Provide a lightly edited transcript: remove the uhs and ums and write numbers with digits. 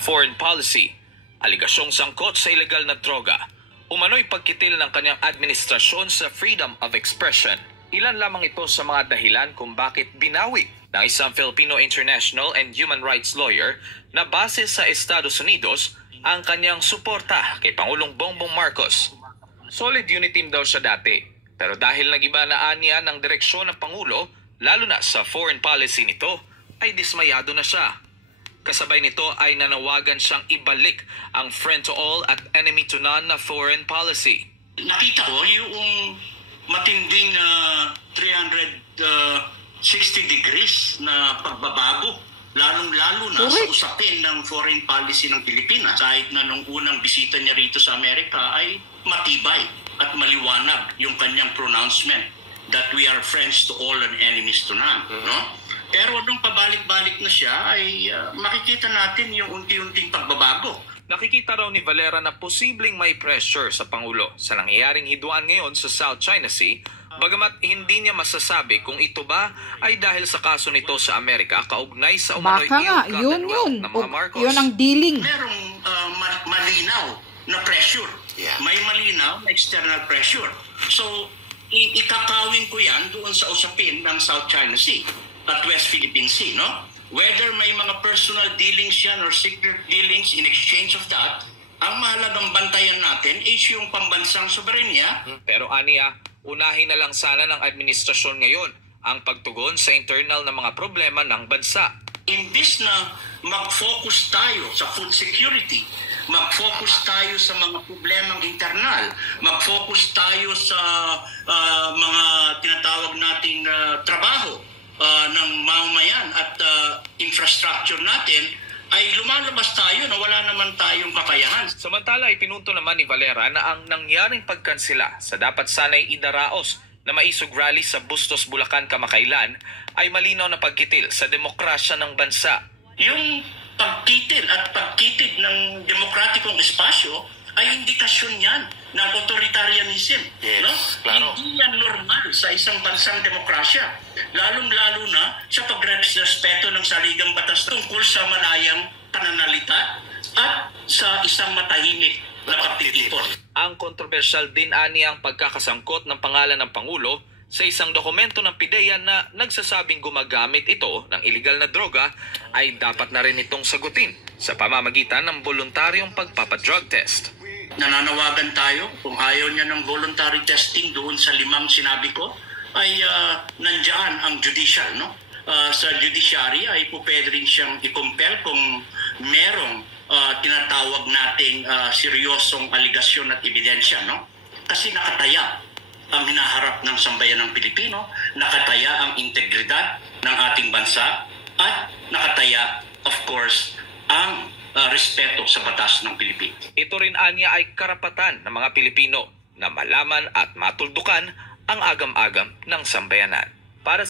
Foreign policy, aligasyong sangkot sa ilegal na droga, umano'y pagkitil ng kanyang administrasyon sa freedom of expression. Ilan lamang ito sa mga dahilan kung bakit binawi ng isang Filipino international and human rights lawyer na base sa Estados Unidos ang kanyang suporta kay Pangulong Bongbong Marcos. Solid unity team daw siya dati, pero dahil nagiba na anya ng direksyon ng Pangulo, lalo na sa foreign policy nito, ay dismayado na siya. Kasabay nito ay nanawagan siyang ibalik ang friend to all at enemy to none na foreign policy. Nakita ko yung matinding 360 degrees na pagbabago, lalong-lalo na sa usapin ng foreign policy ng Pilipinas. Kahit na nung unang bisita niya rito sa Amerika ay matibay at maliwanag yung kanyang pronouncement that we are friends to all and enemies to none. No? Pero nung pabalik-balik na siya ay makikita natin yung unti-unting pagbabago. Nakikita raw ni Valera na posibleng may pressure sa Pangulo sa nangyayaring hidwaan ngayon sa South China Sea, bagamat hindi niya masasabi kung ito ba ay dahil sa kaso nito sa Amerika kaugnay sa umano'y yun. ng mga Marcos. Yun ang dealing. Merong malinaw na pressure. Yeah. May malinaw na external pressure. So, ikakawin ko yan doon sa usapin ng South China Sea at West Philippine Sea, no? Whether may mga personal dealings yan or secret dealings in exchange of that, ang mahalagang bantayan natin is yung pambansang soberenya. Pero aniya, unahin na lang sana ng administrasyon ngayon ang pagtugon sa internal na mga problema ng bansa. Imbis na mag-focus tayo sa food security, mag-focus tayo sa mga problemang internal, mag-focus tayo sa mga tinatawag nating trabaho ng mamamayan at infrastructure natin, ay lumalabas tayo na wala naman tayong kakayahan. Samantala, ipinunto naman ni Valera na ang nangyaring pagkansela sa dapat sanay idaraos na maisog rally sa Bustos, Bulacan kamakailan ay malinaw na pagkitil sa demokrasya ng bansa. Yung pagkitil at pagkitid ng demokratikong espasyo ay indikasyon yan ng authoritarianism. Yes, no? Claro. Hindi yan normal sa isang bansang demokrasya. Lalong-lalo na sa pagrespeto ng saligang batas tungkol sa malayang pananalita at sa isang matahimik na pagtitipon. Ang kontrobersyal din ani ang pagkakasangkot ng pangalan ng Pangulo sa isang dokumento ng PIDEA na nagsasabing gumagamit ito ng iligal na droga ay dapat na rin itong sagutin sa pamamagitan ng voluntaryong pagpapadrug test. Nananawagan tayo kung ayaw niya ng voluntary testing doon sa 5 sinabi ko ay nandiyan ang judicial. No? Sa judiciary ay pwede rin siyang i-compel kung merong tinatawag nating seryosong aligasyon at ebidensya. No? Kasi nakataya ang hinaharap ng sambayan ng Pilipino, nakataya ang integridad ng ating bansa, at nakataya, of course, ang respeto sa batas ng Pilipinas. Ito rin anya ay karapatan ng mga Pilipino na malaman at matuldukan ang agam-agam ng sambayanan. Para